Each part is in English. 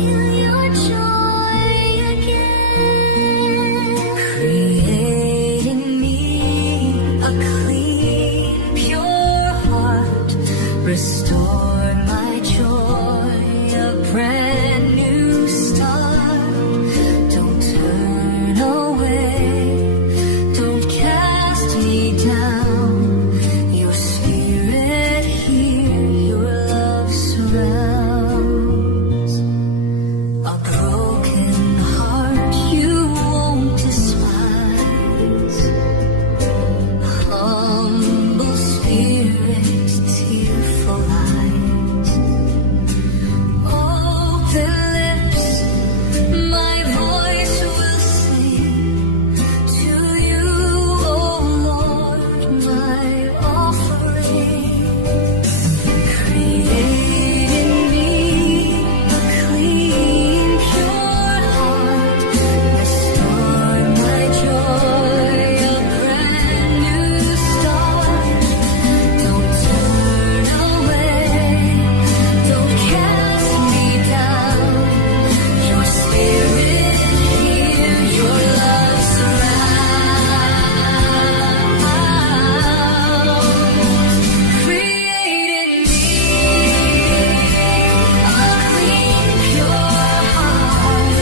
feel your joy again. Create in me a clean, pure heart. Restore my joy, a brand new start. Don't turn away, don't cast me down. Your spirit here, your love surrounds. A broken heart you won't despise. Humble spirit, tearful eyes. Open lips, my voice will sing to you, oh Lord, my offering. Create in me a clean, pure heart. Restore my joy, a brand new start. Don't turn away, don't cast me down. Your spirit here, your love surrounds. Create in me a clean, pure heart.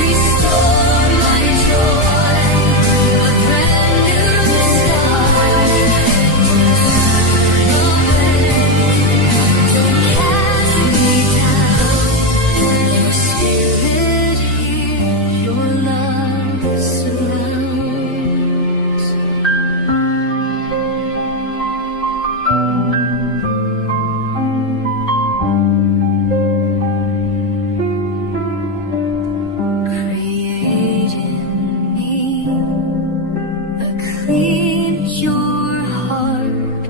Restore my joy, a brand new start. Don't cast me down. Your spirit here, your love surrounds. Create in me a clean, pure heart.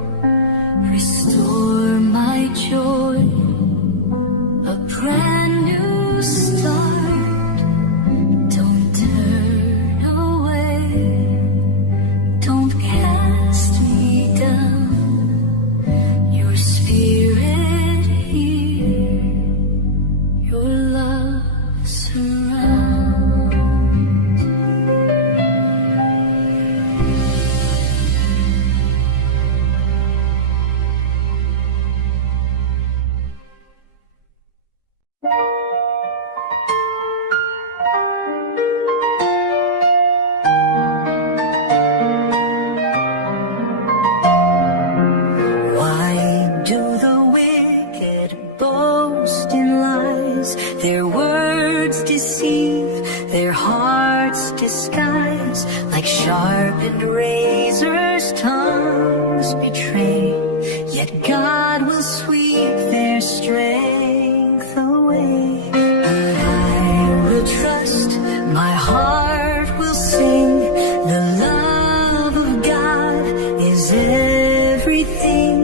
Restore my joy, a brand new start. Don't turn away, don't cast me down. Your spirit here, your love surrounds. Why do the wicked boast in lies? Their words deceive, their hearts disguise. Like sharpened razors, tongues betray. Yet God will sweep their strength away. But I will trust, my heart will sing. The love of God is everything.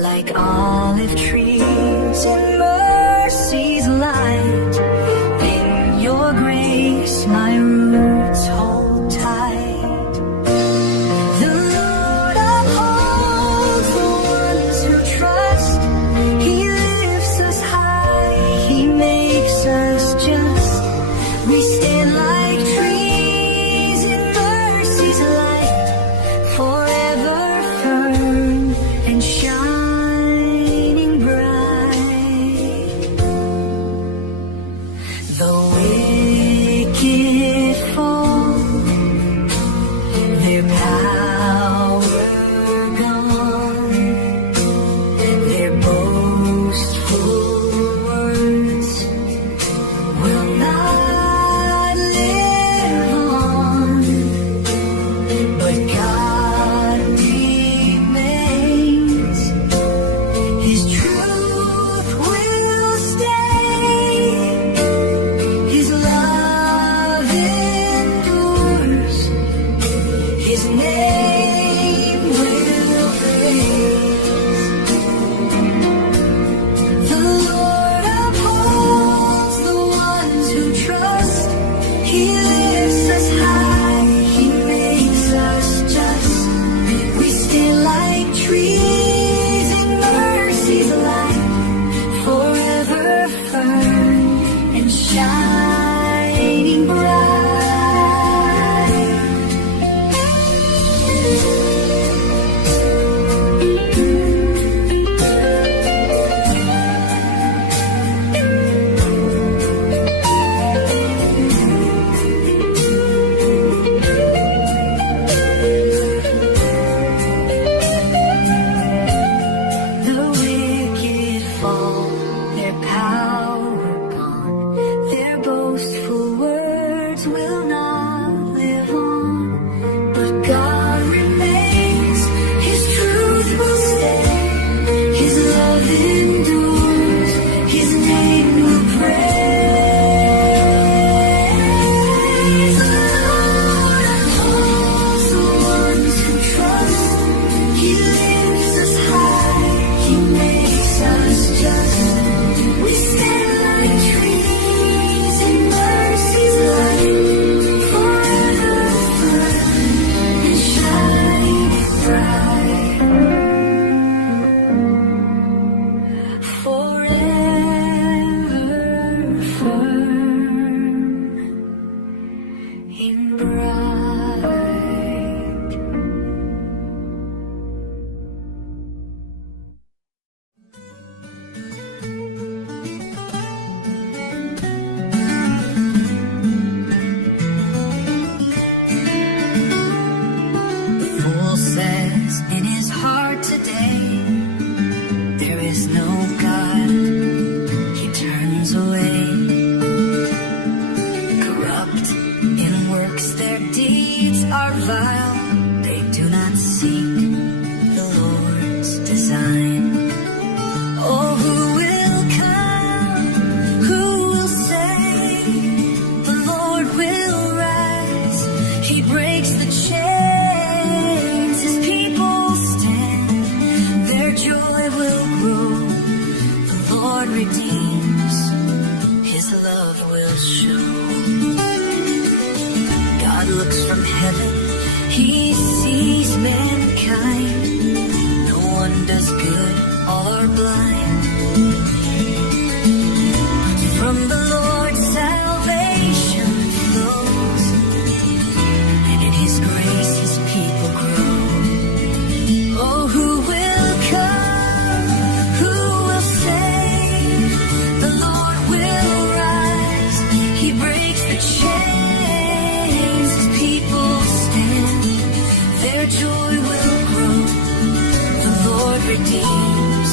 Like olive trees in mercy's light. In your grace my roots hold tight. The power gone. Their boastful words will not live on, but God remains. His truth will stand. His love endures. His name will praise. The Lord upholds the ones who trust. He lifts us high. He makes us just. We stand like trees in mercy's light, forever firm and shining bright. Forever firm and bright. The fool says in his heart today, there is no God. He turns away. Corrupt in works, their deeds are vile. They do not seek the Lord's design. Oh, who will come? Who will say? The Lord will rise. He breaks the chains. His people stand. Their joy will grow. The Lord redeems. His love will show. God looks from heaven. He sees mankind. No one does good. All are blind. From the Lord salvation flows, and in His grace His people grow. Oh, who will come? Who will save? The Lord will rise. He breaks the chains. His people stand. Their joy will grow. The Lord redeems.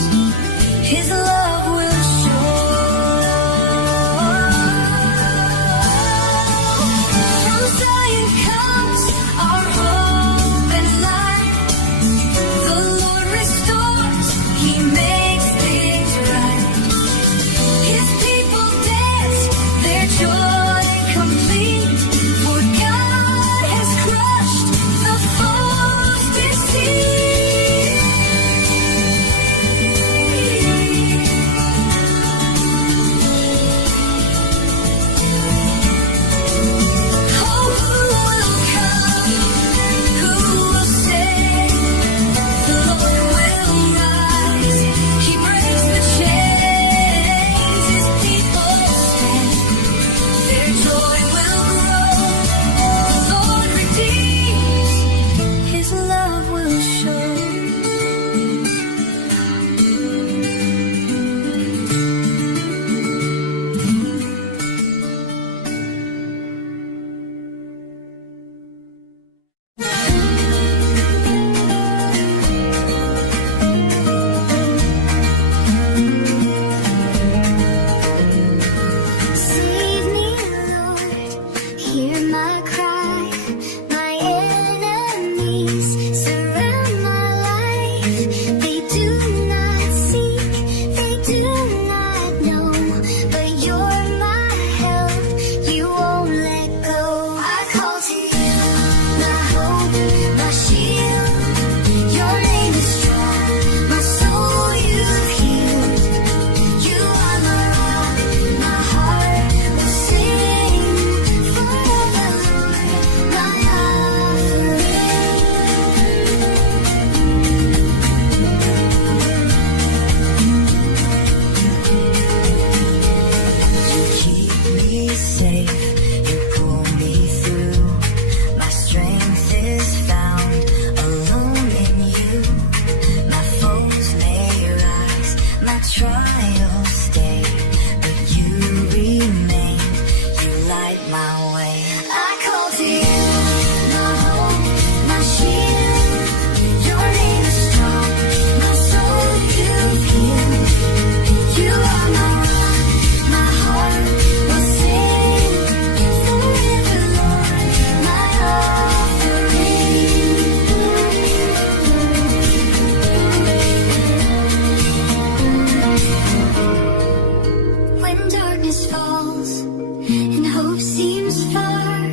darkness falls and hope seems far,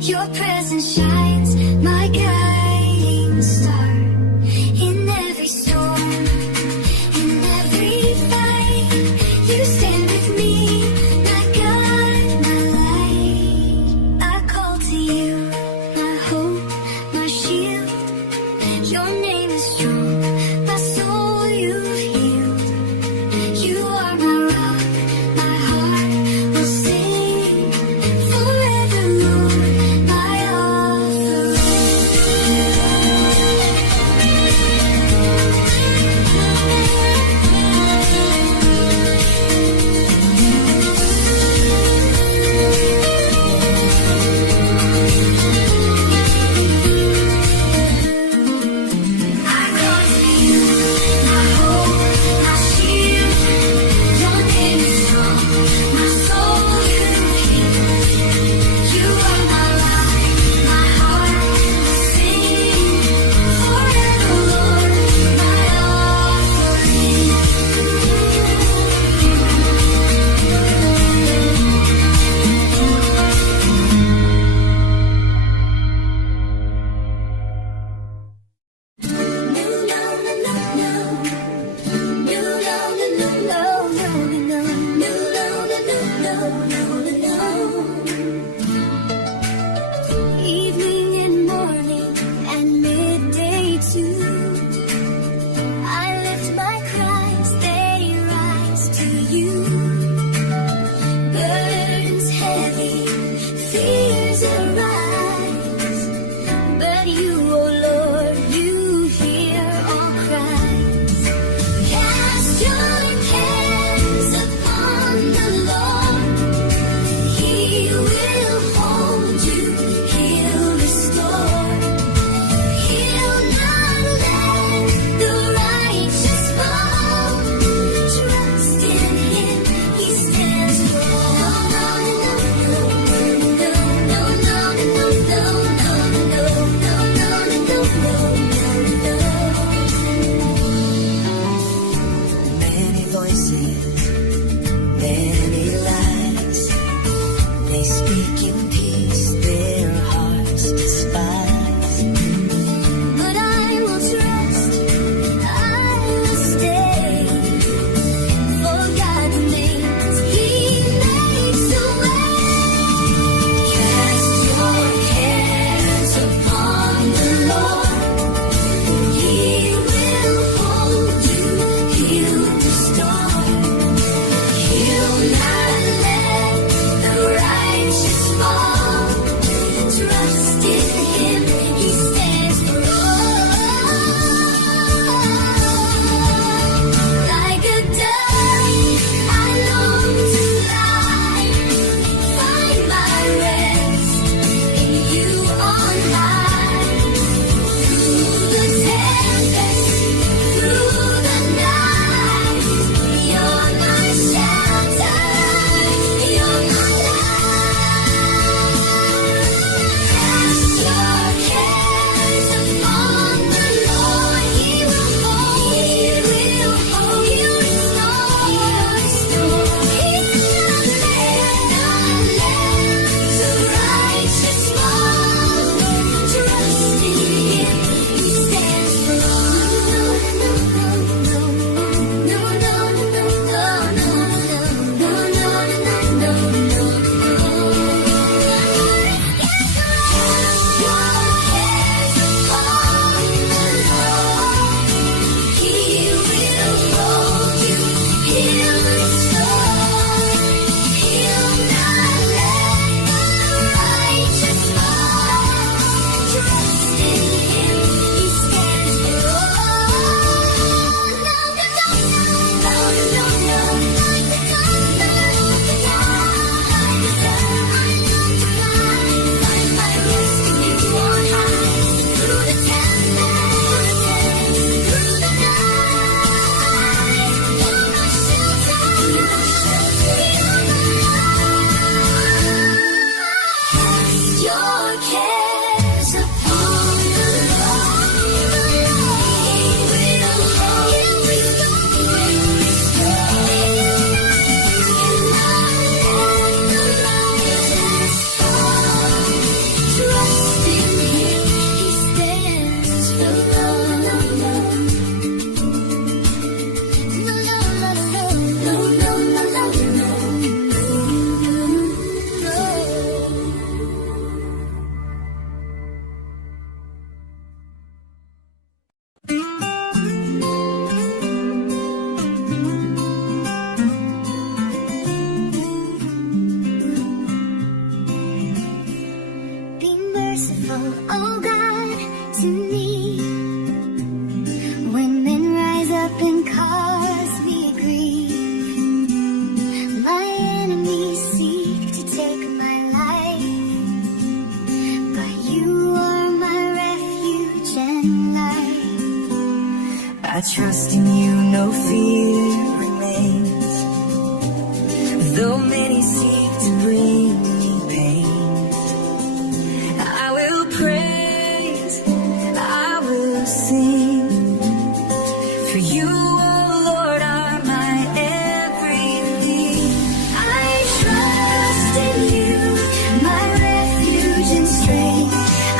your presence shines, my guiding star. In every storm, in every fight, you stand with me, my God, my light. I call to you, my hope, my shield. Your name is strong, my soul you've healed. You are my rock, my heart will sing forever, Lord, my offering. I call to you, my hope, my shield. Your name is strong, my soul you've healed. You are my rock, my heart will sing forever, Lord, my offering. Evening and morning and midday too, I lift my cries, they rise to you. Burdens heavy, fears arise, but you, oh Lord, you hear all cries. Cast your cares upon the Lord. He will hold you, he'll restore. He'll not let the righteous fall. Trust in him, he stands tall. Many voices, many lies, they speak in peace, their hearts despise. But I will trust, I will stay, for God remains, he makes a way. Cast your cares upon the Lord. He will hold you, he'll restore. He'll not let the righteous fall. fear remains, though many seek to bring me pain. I will praise, I will sing, for you, oh Lord, are my everything. I trust in you, my refuge and strength.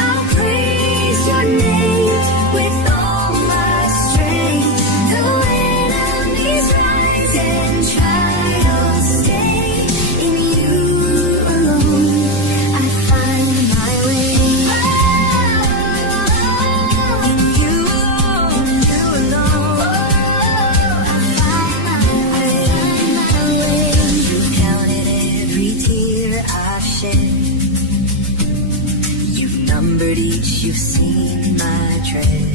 I'll praise your name with all my strength. Though enemies rise and trials stay, in you alone I find my way. In you alone, I find my way. You've counted every tear I've shed. You've numbered each, you've seen my tread.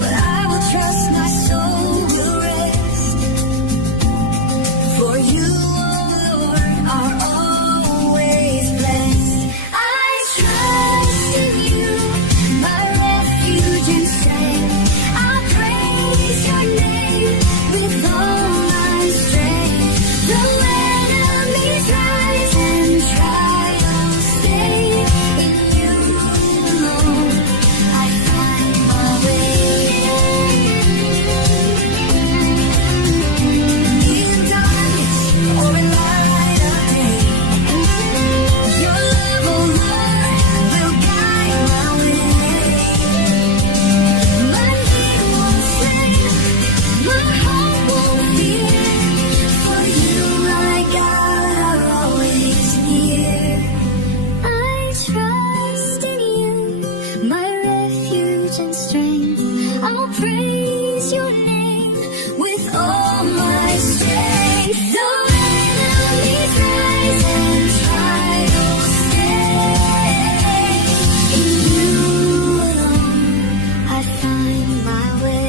But I will trust, my soul will rest, for you, oh Lord, are always blessed. I trust in you, my refuge and strength. I'll praise your name with all my strength. Though enemies rise and trials stay, in you alone I find my way. In darkness or in light of day, your love, oh Lord, will guide my way. My feet won't fail, my heart won't fear, for you, my God, are always near. I trust in you, my refuge and strength. I'll praise your name with all my strength. Though enemies rise and trials stay, in you alone I find my way.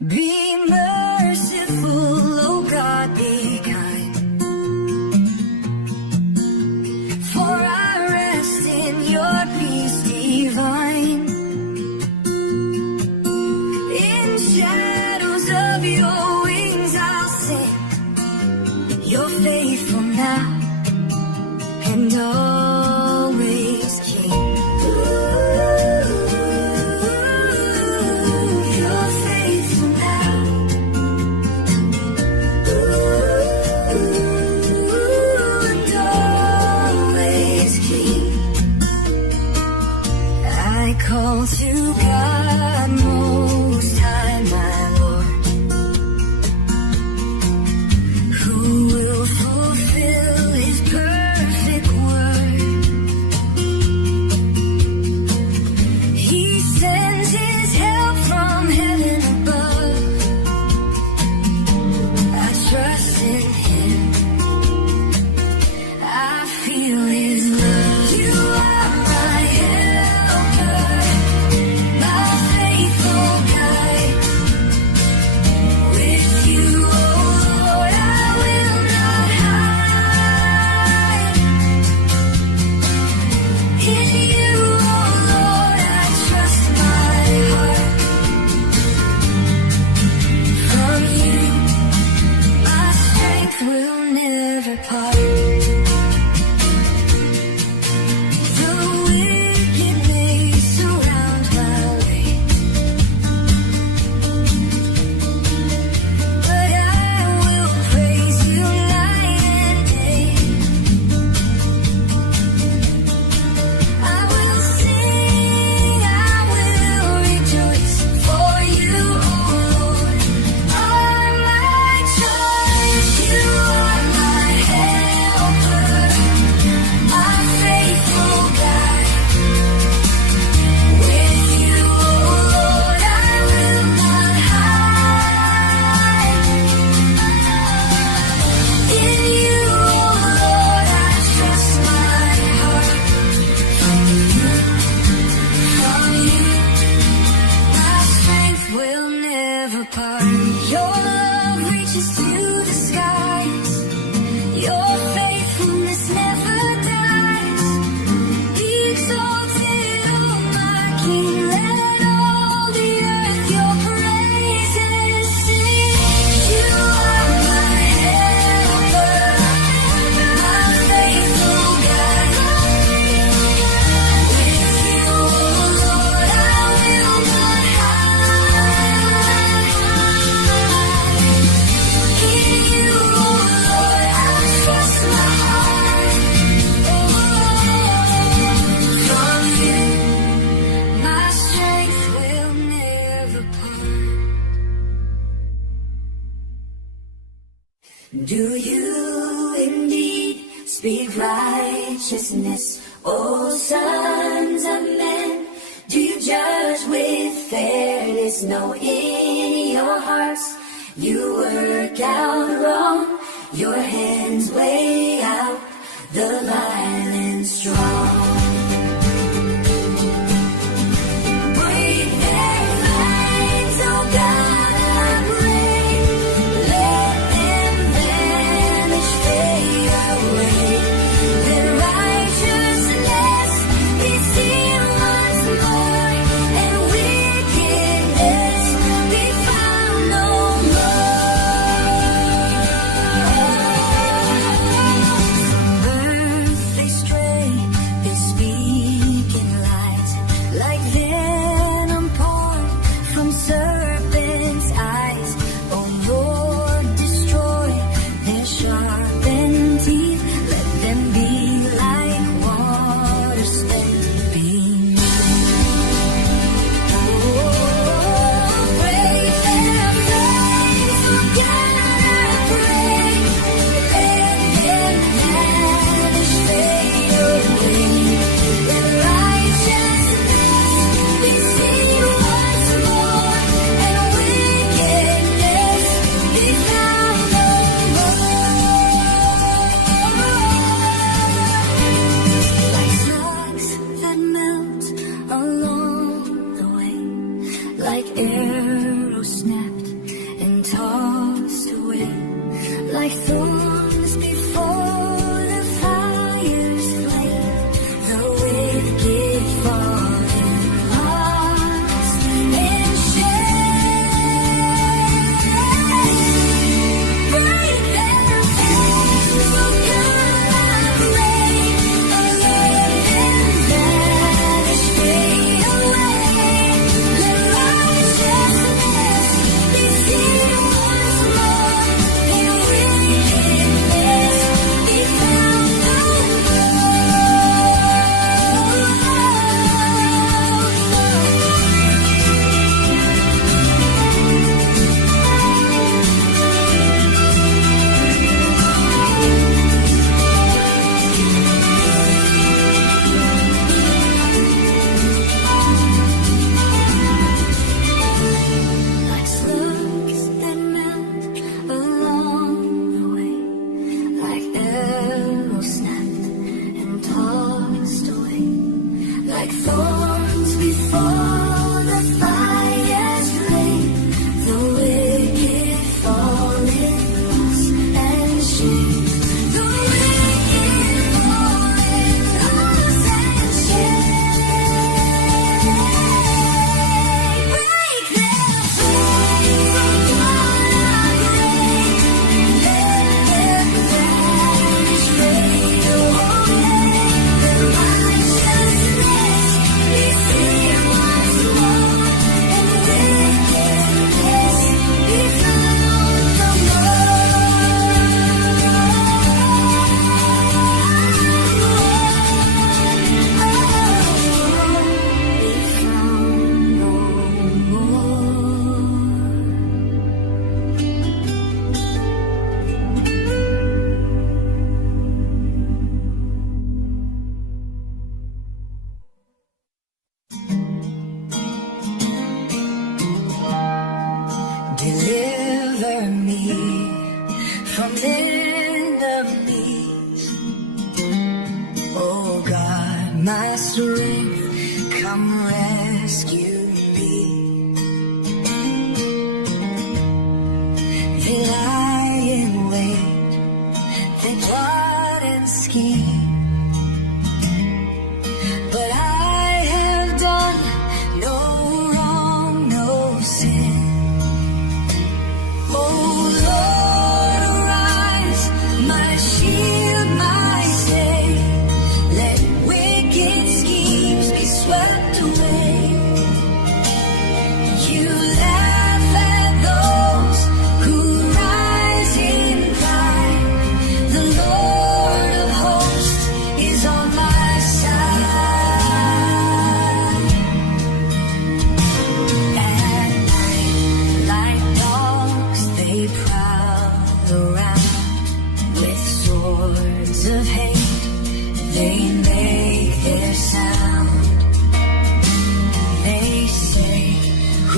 Be merciful, oh God, be kind, for I rest in your peace divine. In shadows of your wings I'll sing, you're faithful now and always King. You're faithful now apart. Your love reaches to the skies. Your faithfulness never dies. Be exalted, oh my King. Let all the earth your praises sing. You are my helper, my faithful guide. With you, oh Lord, I will not hide. In you, oh Lord, I trust my heart. From you, my strength will never part. Do you indeed speak righteousness, O sons of men? Do you judge with fairness? No, in your hearts you work out wrong. Your hands weigh out the violent strong. Break their minds, oh God, I pray. Let them vanish, fade away. Let righteousness be seen once more, and wickedness be found no more. Birth they stray, they speak in lies, like venom poured from serpents' eyes. Oh Lord, destroy their sharpened teeth. Let them be like water spent beneath. Break their fangs, oh God, I pray. Let them vanish, fade away. Let righteousness be seen once more, and wickedness be found no more. Like slugs that melt along the way, like arrows snapped and tossed away, like thorns before the fire's flame, the wicked fall in lost in shame. Break their fangs, oh God, I pray. Let them vanish, fade away. Let righteousness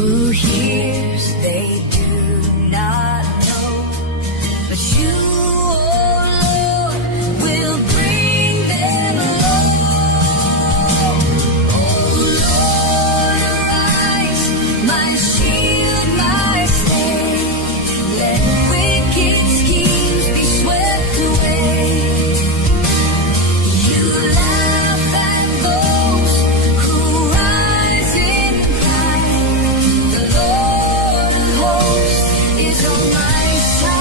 who hears they do not know, but you, oh Lord, will bring them low. Oh Lord, arise, my shield, my stay. Let wicked schemes be swept away. You laugh at those who rise in pride. The Lord of hosts is on my side.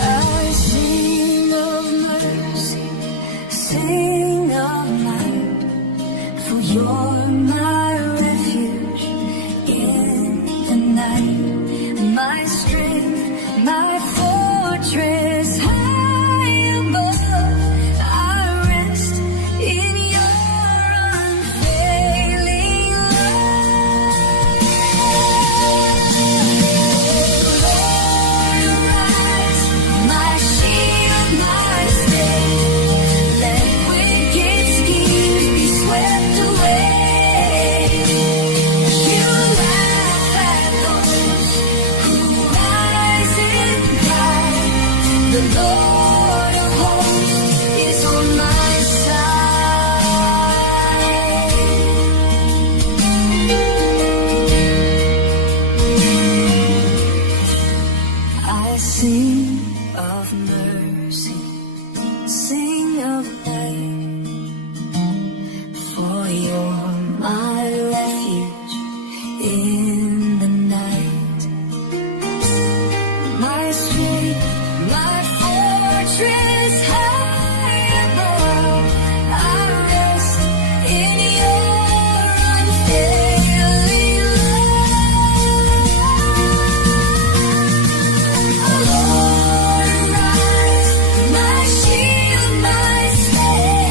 I sing of mercy, sing of might, for you're my refuge in the night, my strength, my fortress high above. I rest in your unfailing love. Lord, arise, my shield, my stay. Let wicked schemes be swept away. You laugh at those who rise in pride. The Lord of hosts is on my side. I sing of mercy, sing of light, for you're my refuge in the night, my strength, my fortress high above. I rest in your unfailing love. Lord, arise, my shield, my stay.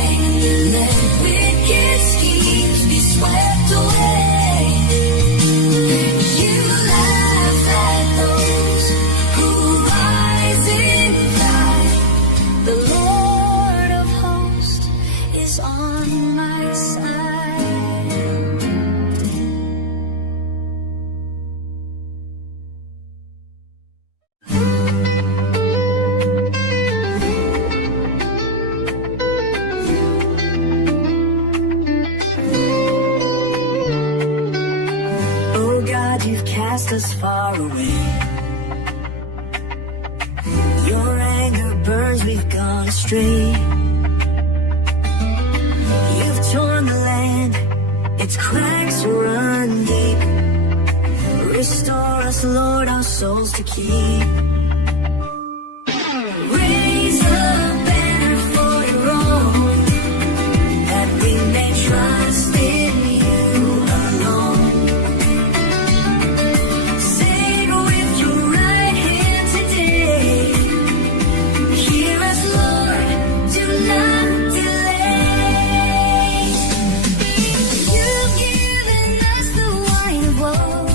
Let wicked schemes be swept away. You laugh at those who rise in pride. The Lord of hosts is on my side. Oh God, you've cast us far away. Your anger burns, we've gone astray. You've torn the land, its cracks run deep. Restore us, Lord, our souls to keep. Raise a banner for your own, that we may trust in you alone. Sing with your right hand today. Hear us, Lord, do not delay. You've given us the wine of woe.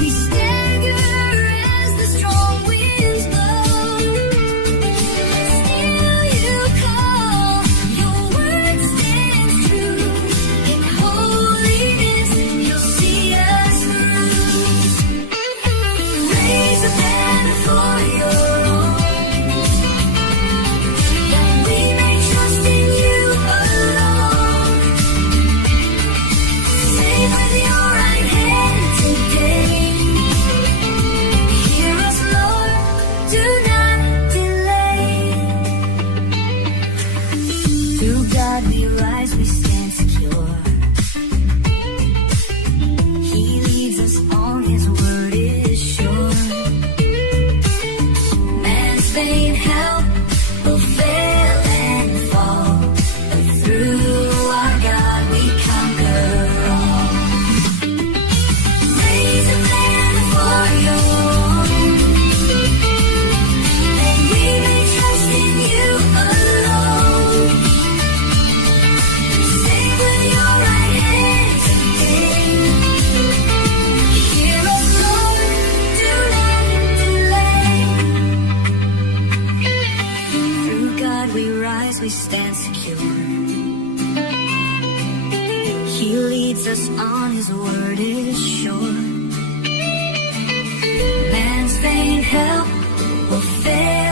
We stagger He leads us on, His word is sure. Man's vain help will fail.